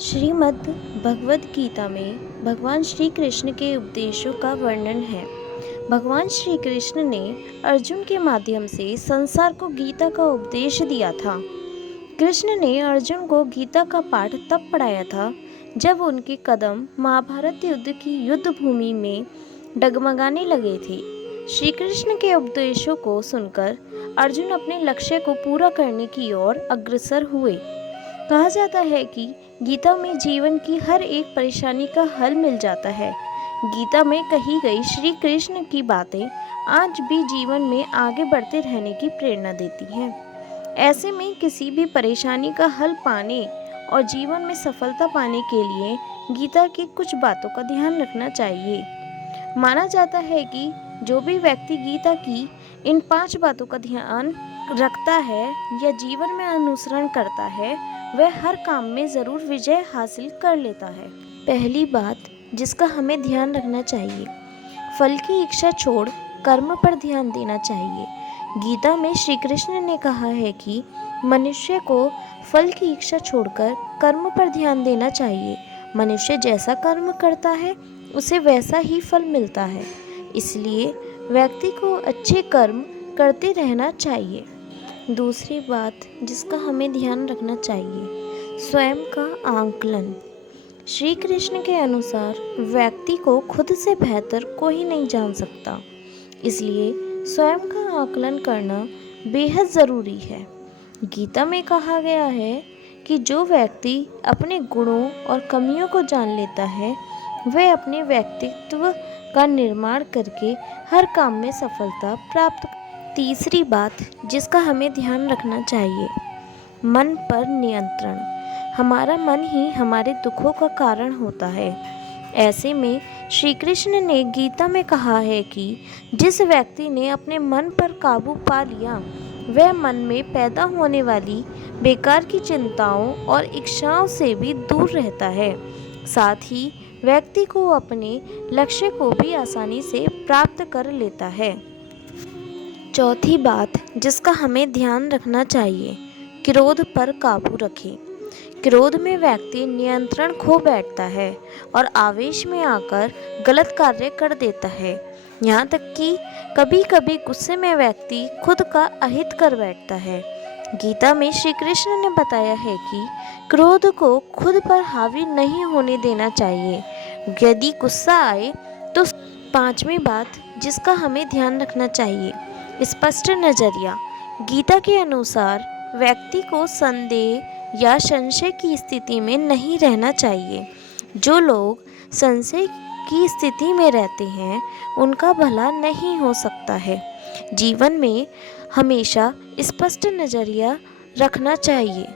श्रीमद् भगवद गीता में भगवान श्री कृष्ण के उपदेशों का वर्णन है। भगवान श्री कृष्ण ने अर्जुन के माध्यम से संसार को गीता का उपदेश दिया था। कृष्ण ने अर्जुन को गीता का पाठ तब पढ़ाया था जब उनके कदम महाभारत युद्ध की युद्ध भूमि में डगमगाने लगे थे। श्री कृष्ण के उपदेशों को सुनकर अर्जुन अपने लक्ष्य को पूरा करने की ओर अग्रसर हुए। कहा जाता है कि गीता में जीवन की हर एक परेशानी का हल मिल जाता है। गीता में कही गई श्री कृष्ण की बातें आज भी जीवन में आगे बढ़ते रहने की प्रेरणा देती हैं। ऐसे में किसी भी परेशानी का हल पाने और जीवन में सफलता पाने के लिए गीता की कुछ बातों का ध्यान रखना चाहिए। माना जाता है कि जो भी व्यक्ति गीता की इन 5 बातों का ध्यान रखता है या जीवन में अनुसरण करता है, वह हर काम में ज़रूर विजय हासिल कर लेता है। पहली बात जिसका हमें ध्यान रखना चाहिए, फल की इच्छा छोड़ कर्म पर ध्यान देना चाहिए। गीता में श्री कृष्ण ने कहा है कि मनुष्य को फल की इच्छा छोड़कर कर्म पर ध्यान देना चाहिए। मनुष्य जैसा कर्म करता है उसे वैसा ही फल मिलता है, इसलिए व्यक्ति को अच्छे कर्म करते रहना चाहिए। दूसरी बात जिसका हमें ध्यान रखना चाहिए, स्वयं का आकलन। श्री कृष्ण के अनुसार व्यक्ति को खुद से बेहतर कोई नहीं जान सकता, इसलिए स्वयं का आकलन करना बेहद ज़रूरी है। गीता में कहा गया है कि जो व्यक्ति अपने गुणों और कमियों को जान लेता है, वह अपने व्यक्तित्व का निर्माण करके हर काम में सफलता प्राप्त। तीसरी बात जिसका हमें ध्यान रखना चाहिए, मन पर नियंत्रण। हमारा मन ही हमारे दुखों का कारण होता है। ऐसे में श्री कृष्ण ने गीता में कहा है कि जिस व्यक्ति ने अपने मन पर काबू पा लिया, वह मन में पैदा होने वाली बेकार की चिंताओं और इच्छाओं से भी दूर रहता है। साथ ही व्यक्ति को अपने लक्ष्य को भी आसानी से प्राप्त कर लेता है। चौथी बात जिसका हमें ध्यान रखना चाहिए, क्रोध पर काबू रखें। क्रोध में व्यक्ति नियंत्रण खो बैठता है और आवेश में आकर गलत कार्य कर देता है। यहाँ तक कि कभी कभी गुस्से में व्यक्ति खुद का अहित कर बैठता है। गीता में श्री कृष्ण ने बताया है कि क्रोध को खुद पर हावी नहीं होने देना चाहिए। यदि गुस्सा आए तो पांचवी बात जिसका हमें ध्यान रखना चाहिए, स्पष्ट नज़रिया। गीता के अनुसार व्यक्ति को संदेह या संशय की स्थिति में नहीं रहना चाहिए। जो लोग संशय की स्थिति में रहते हैं उनका भला नहीं हो सकता है। जीवन में हमेशा स्पष्ट नज़रिया रखना चाहिए।